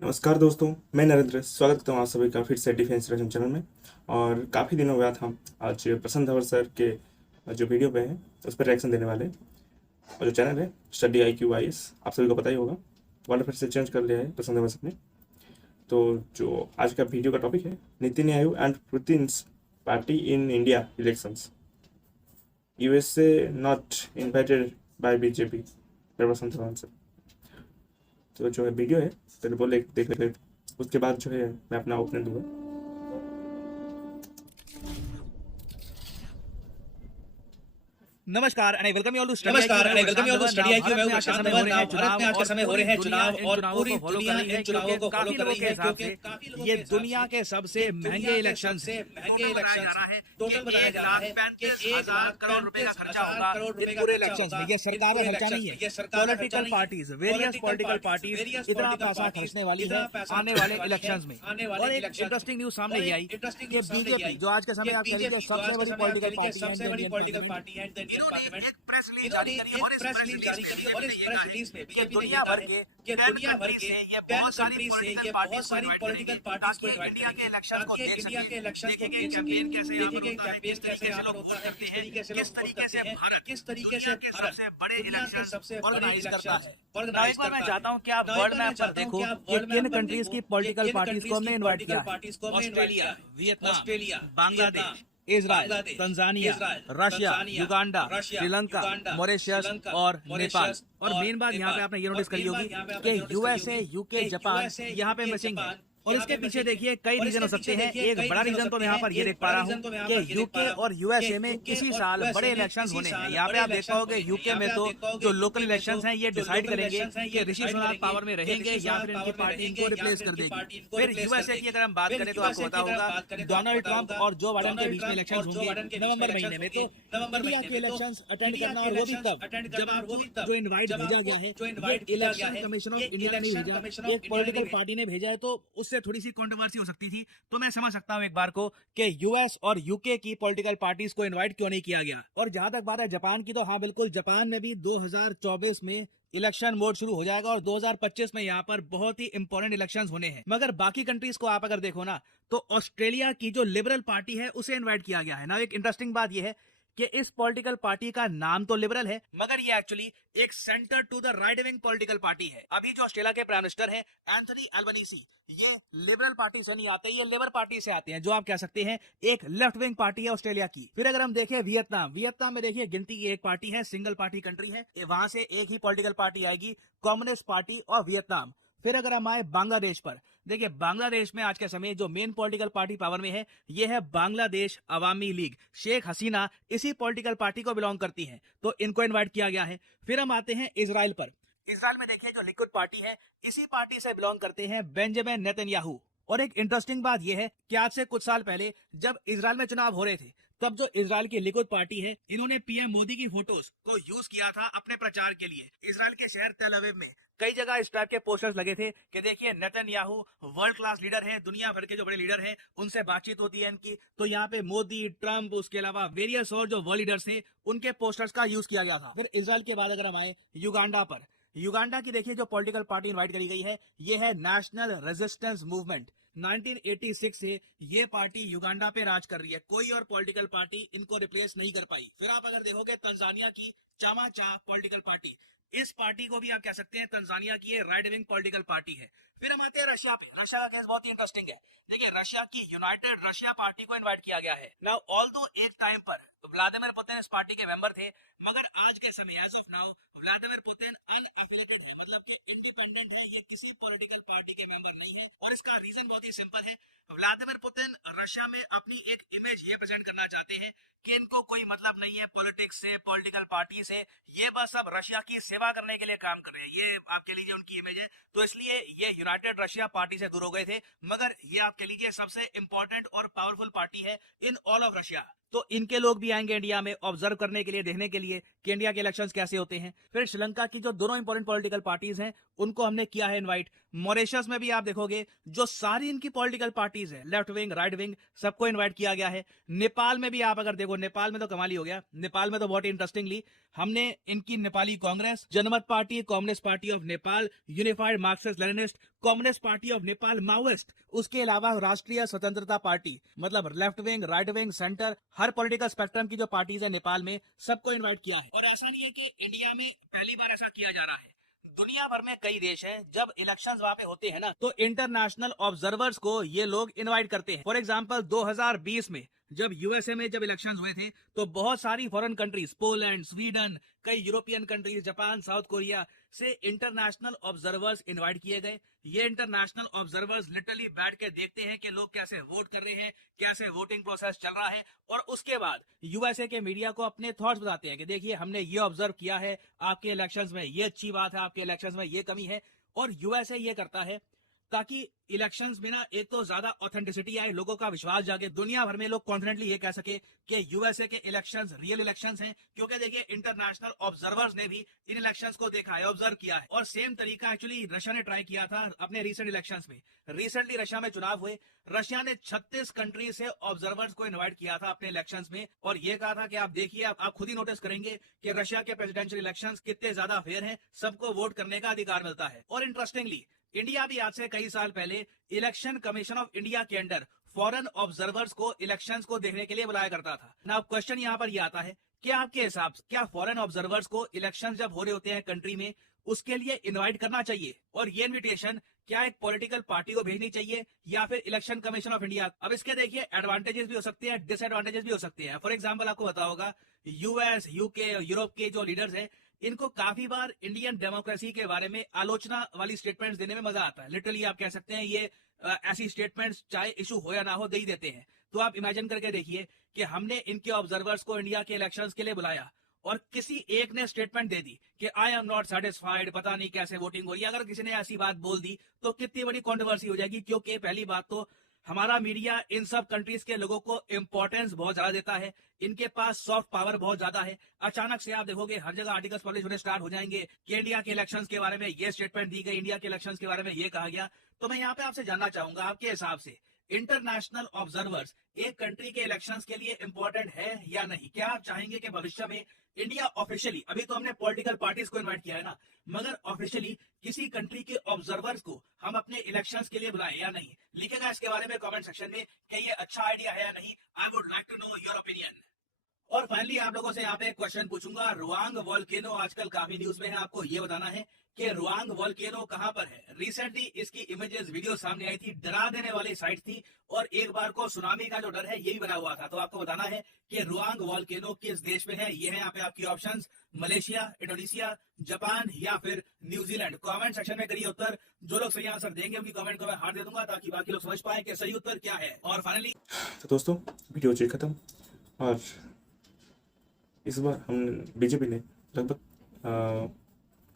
नमस्कार दोस्तों, मैं नरेंद्र स्वागत करता हूँ आप सभी का फिर से डिफेंस रजन चैनल में। और काफ़ी दिनों बाद हम आज प्रसन्न धवर सर के जो वीडियो पे हैं उस पर रिएक्शन देने वाले हैं। और जो चैनल है स्टडी IQ IS, आप सभी को पता ही होगा, वाला फिर से चेंज कर लिया है प्रसन्न धवर सर ने। तो जो आज का वीडियो का टॉपिक है, NITI Aayog and Putin's party in India elections, USA not invited by BJP, Prasanna Dhawan sir. तो जो है वीडियो है पहले बोले देख ले, उसके बाद जो है मैं अपना ओपिनियन दूंगा। नमस्कार and welcome you all to study IQ. मैं प्रशांत धवन। भारत में आज के समय हो रहे हैं चुनाव और पूरी दुनिया इन चुनावों को फॉलो कर रही है क्योंकि काफी लोग ये दुनिया के सबसे महंगे इलेक्शन टोटल बताया जा रहा है कि 1 लाख करोड़ रुपए का खर्चा होगा पूरे इलेक्शन में। ये सरकार का खर्चा नहीं है, ये सरकार का political parties, various political parties इतना पैसा खर्चने वाली है आने वाले इलेक्शंस में। और एक इंटरेस्टिंग न्यूज सामने ये आई कि बीजेपी जो आज के समय आप कह लीजिए सबसे बड़ी पॉलिटिकल पार्टी है पार्लियामेंट, इन्होंने एक प्रेस रिलीज जारी करी और इस प्रेस रिलीज में बीजेपी ने ये कहा है कि दुनिया भर के 10 कंट्री से ये बहुत सारी पॉलिटिकल पार्टीज को इनवाइट करेंगे ताकि इंडिया के इलेक्शन को देख सकें, देखेंगे कैंपेन कैसे यहाँ पर होता है, किस तरीके से लोग वोट करते हैं, किस तरीके से भारत दुनिया के सबसे बड़े इलेक्शन ऑर्गेनाइज करता है। मैं चाहता हूँ कि आप वर्ल्ड मैप पर देखो कि किन कंट्रीज की पॉलिटिकल पार्टीज को हमने इनवाइट किया है। Australia, Vietnam, Bangladesh, Israel, Tanzania, Russia, Uganda, Sri Lanka, Mauritius और नेपाल। और मेन बात यहाँ पे आपने ये नोटिस करी होगी कि USA, UK, जापान यहाँ पे मिसिंग है। और इसके पीछे देखिए कई रीजन हो सकते हैं। एक बड़ा रीजन तो मैं यहाँ पर ये देख पा रहा हूँ कि UK और USA में इसी साल बड़े इलेक्शंस होने हैं। यहाँ पे आप देख पाओगे UK में तो जो लोकल इलेक्शंस हैं ये डिसाइड करेंगे कि ऋषि सुनक पावर में रहेंगे या फिर इनकी पार्टी इनको रिप्लेस कर देगी। फिर USA की अगर हम बात करें तो आपको पता होगा डोनाल्ड ट्रंप और जो बाइडेन के बीच में इलेक्शन होंगे नवंबर महीने में। तो इंडिया के इलेक्शन अटेंड करना और वो भी तब जब आपको जो इन्वाइट भेजा गया है, इलेक्शन कमीशन ऑफ इंडिया ने भेजा, एक पॉलिटिकल पार्टी ने भेजा है, तो उससे थोड़ी सी कंट्रोवर्सी हो सकती थी। तो मैं समझ सकता हूं एक बार को कि US और UK की पॉलिटिकल पार्टीज को इनवाइट क्यों नहीं किया गया। और जहां तक बात है जापान की, तो हाँ बिल्कुल, जापान में भी 2024 में इलेक्शन मोड शुरू हो जाएगा और 2025 में यहाँ पर बहुत ही इंपॉर्टेंट इलेक्शंस होने हैं। मगर बाकी कंट्रीज को आप अगर देखो ना, तो ऑस्ट्रेलिया की जो लिबरल पार्टी है उसे इन्वाइट किया गया है ना। एक इंटरेस्टिंग बात यह है कि इस पॉलिटिकल पार्टी का नाम तो लिबरल है मगर ये एक्चुअली एक centre to the right wing political party है। अभी जो ऑस्ट्रेलिया के प्राइम मिनिस्टर है एंथनी एल्बनीसी, ये लिबरल पार्टी से नहीं आते, ये लेबर पार्टी से आते हैं, जो आप कह सकते हैं एक लेफ्ट विंग पार्टी है ऑस्ट्रेलिया की। फिर अगर हम देखें वियतनाम में देखिए गिनती की एक पार्टी है, सिंगल पार्टी कंट्री है, वहां से एक ही पॉलिटिकल पार्टी आएगी, कम्युनिस्ट पार्टी ऑफ वियतनाम। फिर अगर हम आए बांग्लादेश पर, देखिए बांग्लादेश में आज के समय जो मेन पॉलिटिकल पार्टी पावर में है ये है बांग्लादेश अवामी लीग। शेख हसीना इसी पॉलिटिकल पार्टी को बिलोंग करती हैं, तो इनको इनवाइट किया गया है। फिर हम आते हैं इजराइल पर। इजराइल में देखिए जो लिक्विड पार्टी है इसी पार्टी से बिलोंग करते हैं बेंजामिन नेतन्याहू। और एक इंटरेस्टिंग बात यह है कि आज से कुछ साल पहले जब इजराइल में चुनाव हो रहे थे, तब जो इजराइल की लिक्विड पार्टी है इन्होंने पीएम मोदी की फोटोज को यूज किया था अपने प्रचार के लिए। इजराइल के शहर तेल अवीव में कई जगह इस टाइप के पोस्टर्स लगे थे कि देखिए नेतन्याहू वर्ल्ड क्लास लीडर है, दुनिया भर के जो बड़े लीडर हैं उनसे बातचीत होती है इनकी। तो यहाँ पे मोदी, ट्रंप, उसके अलावा वेरियस और जो वर्ल्ड लीडर्स थे उनके पोस्टर्स का यूज किया गया था। फिर इजराइल के बाद अगर हम आए युगांडा पर, युगांडा की देखिए जो पॉलिटिकल पार्टी इनवाइट करी गई है ये है नेशनल रेजिस्टेंस मूवमेंट। 1986 से ये पार्टी युगांडा पे राज कर रही है, कोई और पॉलिटिकल पार्टी इनको रिप्लेस नहीं कर पाई। फिर आप अगर देखोगे तंजानिया की चामा चा पॉलिटिकल पार्टी, इस पार्टी को भी आप कह सकते हैं तंजानिया की राइट विंग पॉलिटिकल पार्टी है। फिर हम आते हैं रशिया पे। रशिया का केस बहुत ही इंटरेस्टिंग है। देखिए रशिया की यूनाइटेड रशिया पार्टी को इनवाइट किया गया है। नाउ ऑल्दो एक टाइम पर व्लादिमीर पुतिन इस पार्टी के मेंबर थे, मगर आज के समय as of now Vladimir Putin unaffiliated है, मतलब कि इंडिपेंडेंट है, ये किसी पॉलिटिकल पार्टी के मेंबर नहीं है। और इसका रीजन बहुत ही सिंपल है, व्लादिमीर पुतिन रशिया में अपनी एक इमेज ये प्रेजेंट करना चाहते हैं कि इनको कोई मतलब नहीं है पॉलिटिक्स से, पॉलिटिकल पार्टी से, ये बस अब रशिया की सेवा करने के लिए काम कर रहे हैं, ये आप कह लीजिए उनकी इमेज है। तो इसलिए ये यूनाइटेड रशिया पार्टी से दूर हो गए थे, मगर ये आप कह लीजिए सबसे इंपॉर्टेंट और पावरफुल पार्टी है इन ऑल ऑफ रशिया। तो इनके लोग भी आएंगे इंडिया में ऑब्जर्व करने के लिए, देखने के लिए कि इंडिया के इलेक्शंस कैसे होते हैं। फिर श्रीलंका की जो दोनों इंपॉर्टेंट पॉलिटिकल पार्टीज हैं उनको हमने किया है इनवाइट। मॉरिशस में भी आप देखोगे जो सारी इनकी पॉलिटिकल पार्टीज है, लेफ्ट विंग, राइट विंग, सबको इनवाइट किया गया है। नेपाल में भी आप अगर देखो, नेपाल में तो कमाल ही हो गया। नेपाल में तो बहुत ही इंटरेस्टिंगली हमने इनकी Nepali Congress, Janamat party, communist party of Nepal, unified Marxist Leninist, communist party of Nepal, Maoist, उसके अलावा राष्ट्रीय स्वतंत्रता पार्टी, मतलब left wing, right wing, centre, हर पॉलिटिकल स्पेक्ट्रम की जो पार्टीज है नेपाल में, सबको इन्वाइट किया है। और ऐसा नहीं है कि इंडिया में पहली बार ऐसा किया जा रहा है, दुनिया भर में कई देश हैं, जब इलेक्शंस वहां पे होते हैं ना, तो इंटरनेशनल ऑब्जर्वर्स को ये लोग इनवाइट करते हैं। फॉर एग्जांपल 2020 में जब यूएसए में जब इलेक्शंस हुए थे, तो बहुत सारी फॉरेन कंट्रीज, पोलैंड, स्वीडन, कई European countries, Japan, south Korea से इंटरनेशनल ऑब्जर्वर्स इनवाइट किए गए। ये इंटरनेशनल ऑब्जर्वर्स लिटरली बैठ के देखते हैं कि लोग कैसे वोट कर रहे हैं, कैसे वोटिंग प्रोसेस चल रहा है, और उसके बाद यूएसए के मीडिया को अपने थॉट्स बताते हैं कि देखिए हमने ये ऑब्जर्व किया है, आपके इलेक्शंस में ये अच्छी बात है, आपके इलेक्शंस में ये कमी है। और यूएसए ये करता है ताकि इलेक्शंस में ना एक तो ज्यादा ऑथेंटिसिटी आए, लोगों का विश्वास जागे, दुनिया भर में लोग कॉन्फिडेंटली ये कह सके कि यूएसए के इलेक्शंस रियल इलेक्शंस हैं, क्योंकि देखिए इंटरनेशनल ऑब्जर्वर्स ने भी इन इलेक्शंस को देखा है, ऑब्जर्व किया है। और सेम तरीका एक्चुअली रशिया ने ट्राई किया था अपने रिसेंट इलेक्शंस में। रिसेंटली रशिया में चुनाव हुए, रशिया ने 36 कंट्री से ऑब्जर्वर्स को इन्वाइट किया था अपने इलेक्शंस में, और ये कहा था कि आप देखिए, आप खुद ही नोटिस करेंगे कि रशिया के प्रेसिडेंशियल इलेक्शंस कितने ज्यादा फेयर हैं, सबको वोट करने का अधिकार मिलता है। और इंटरेस्टिंगली इंडिया भी आज से कई साल पहले इलेक्शन कमीशन ऑफ इंडिया के अंडर फॉरेन ऑब्जर्वर्स को इलेक्शंस को देखने के लिए बुलाया करता था। नाउ क्वेश्चन यहाँ पर ये आता है कि आपके हिसाब से क्या फॉरेन ऑब्जर्वर्स को इलेक्शन जब हो रहे होते हैं कंट्री में, उसके लिए इनवाइट करना चाहिए, और ये इनविटेशन क्या एक पॉलिटिकल पार्टी को भेजनी चाहिए या फिर इलेक्शन कमीशन ऑफ इंडिया? अब इसके देखिए एडवांटेजेस भी हो सकते हैं, डिसएडवांटेजेस भी हो सकते हैं। फॉर एग्जांपल आपको पता होगा यूएस, यूके, यूरोप के जो लीडर्स हैं, इनको काफी बार इंडियन डेमोक्रेसी के बारे में आलोचना वाली स्टेटमेंट्स देने में मजा आता है। लिटरली आप कह सकते हैं ये ऐसी स्टेटमेंट्स चाहे इशू हो या ना हो दे ही देते हैं। तो आप इमेजिन करके देखिए कि हमने इनके ऑब्जर्वर्स को इंडिया के इलेक्शंस के लिए बुलाया और किसी एक ने स्टेटमेंट दे दी कि आई एम नॉट सेटिस्फाइड, पता नहीं कैसे वोटिंग हो रही है। अगर किसी ने ऐसी बात बोल दी तो कितनी बड़ी कंट्रोवर्सी हो जाएगी, क्योंकि पहली बात तो हमारा मीडिया इन सब कंट्रीज के लोगों को इंपॉर्टेंस बहुत ज्यादा देता है, इनके पास सॉफ्ट पावर बहुत ज्यादा है। अचानक से आप देखोगे हर जगह आर्टिकल्स पब्लिश होने स्टार्ट हो जाएंगे कि इंडिया के इलेक्शंस के बारे में ये स्टेटमेंट दी गई, इंडिया के इलेक्शंस के बारे में ये कहा गया। तो मैं यहाँ पे आपसे जानना चाहूंगा, आपके हिसाब से इंटरनेशनल ऑब्जर्वर्स एक कंट्री के इलेक्शंस के लिए इंपॉर्टेंट है या नहीं? क्या आप चाहेंगे कि भविष्य में इंडिया ऑफिशियली, अभी तो हमने पॉलिटिकल पार्टीज को इनवाइट किया है ना, मगर ऑफिशियली किसी कंट्री के ऑब्जर्वर्स को हम अपने इलेक्शंस के लिए बुलाएं या नहीं? लिखेगा इसके बारे में कमेंट सेक्शन में कि ये अच्छा आइडिया है या नहीं। I would like to know your opinion. और फाइनली आप लोगों से यहाँ पे एक क्वेश्चन पूछूंगा, रुआंग वॉल्केनो आजकल काफी न्यूज में है, आपको ये बताना है कि रुआंग वॉल्केनो कहां पर है। रिसेंटली इसकी इमेजेस वीडियो सामने आई थी, डरा देने वाली साइट थी, और एक बार को सुनामी का जो डर है ये भी बना हुआ था। तो आपको बताना है कि रुआंग वॉल्केनो किस देश में है। ये है यहाँ पे आपकी ऑप्शंस, मलेशिया, इंडोनेशिया, जापान या फिर न्यूजीलैंड। कमेंट सेक्शन में करिए उत्तर, जो लोग सही आंसर देंगे उनकी कमेंट को मैं हार्ट दे दूंगा ताकि बाकी लोग समझ पाए कि सही उत्तर क्या है। और फाइनली तो दोस्तों वीडियो जी खत्म, और इस बार हम बीजेपी ने लगभग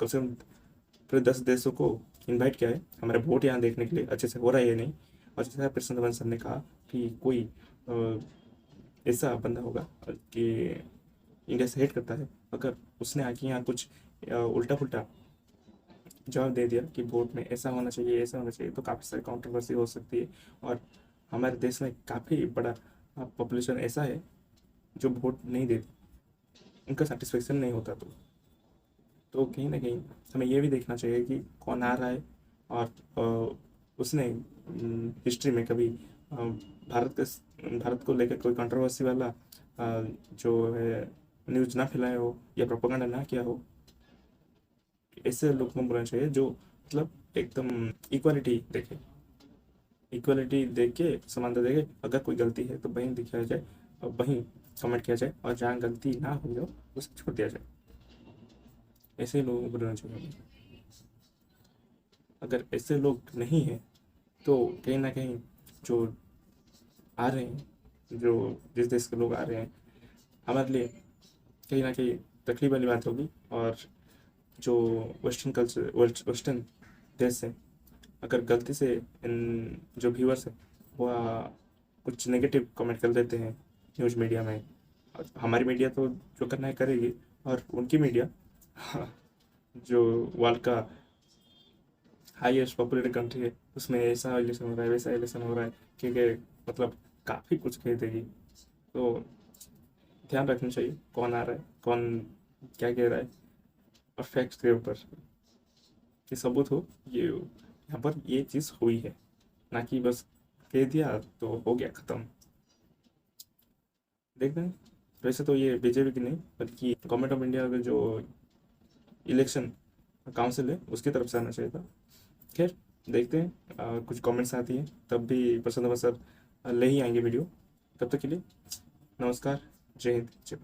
कम से कम पूरे 10 देशों को इनवाइट किया है हमारे वोट यहाँ देखने के लिए अच्छे से हो रहा है या नहीं। और जैसे प्रसन्न धवन सर ने कहा कि कोई ऐसा बंदा होगा कि इंडिया से हेट करता है, अगर उसने आके यहाँ कुछ उल्टा पुल्टा जवाब दे दिया कि वोट में ऐसा होना चाहिए, ऐसा होना चाहिए, तो काफ़ी सारी कंट्रोवर्सी हो सकती है। और हमारे देश में काफ़ी बड़ा पॉपुलेशन ऐसा है जो वोट नहीं देती, उनका सेटिस्फेक्शन नहीं होता। तो कहीं ना कहीं हमें ये भी देखना चाहिए कि कौन आ रहा है, और उसने हिस्ट्री में कभी भारत को लेकर कोई कंट्रोवर्सी वाला जो है न्यूज़ ना फैलाया हो या प्रोपेगेंडा ना किया हो। ऐसे लोग को बोलना चाहिए जो मतलब एकदम इक्वालिटी देखे, इक्वालिटी देख के समानता देखे। अगर कोई गलती है तो वहीं दिखाया जाए और वहीं कमेंट किया जाए, और जहाँ गलती ना हुई हो उसे छोड़ दिया जाए। ऐसे लोगों को बोलना चाहिए। अगर ऐसे लोग नहीं हैं तो कहीं ना कहीं जो आ रहे हैं, जो जिस देश के लोग आ रहे हैं, हमारे लिए कहीं ना कहीं तकलीफ वाली बात होगी। और जो वेस्टर्न कल्चर, वेस्टर्न देश है, अगर गलती से इन जो व्यूअर्स हैं वह कुछ नेगेटिव कमेंट कर देते हैं न्यूज़ मीडिया में, हमारी मीडिया तो जो करना है करेगी, और उनकी मीडिया जो वर्ल्ड का हाईएस्ट पॉपुलेटेड कंट्री है उसमें ऐसा इलेक्शन हो रहा है, वैसा इलेक्शन हो रहा है, क्योंकि मतलब काफ़ी कुछ कह देगी। तो ध्यान रखना चाहिए कौन आ रहा है, कौन क्या कह रहा है और फैक्ट्स के ऊपर कि सबूत हो, ये यहाँ पर ये चीज़ हुई है, ना कि बस कह दिया तो हो गया ख़त्म। देखते हैं। वैसे तो ये बीजेपी की नहीं बल्कि गवर्नमेंट ऑफ इंडिया का जो इलेक्शन काउंसिल है उसकी तरफ से आना चाहिए था। खैर देखते हैं, कुछ कमेंट्स आती हैं तब भी प्रसन्न सर ले ही आएंगे वीडियो। तब तक के लिए नमस्कार, जय हिंद, जय भारत।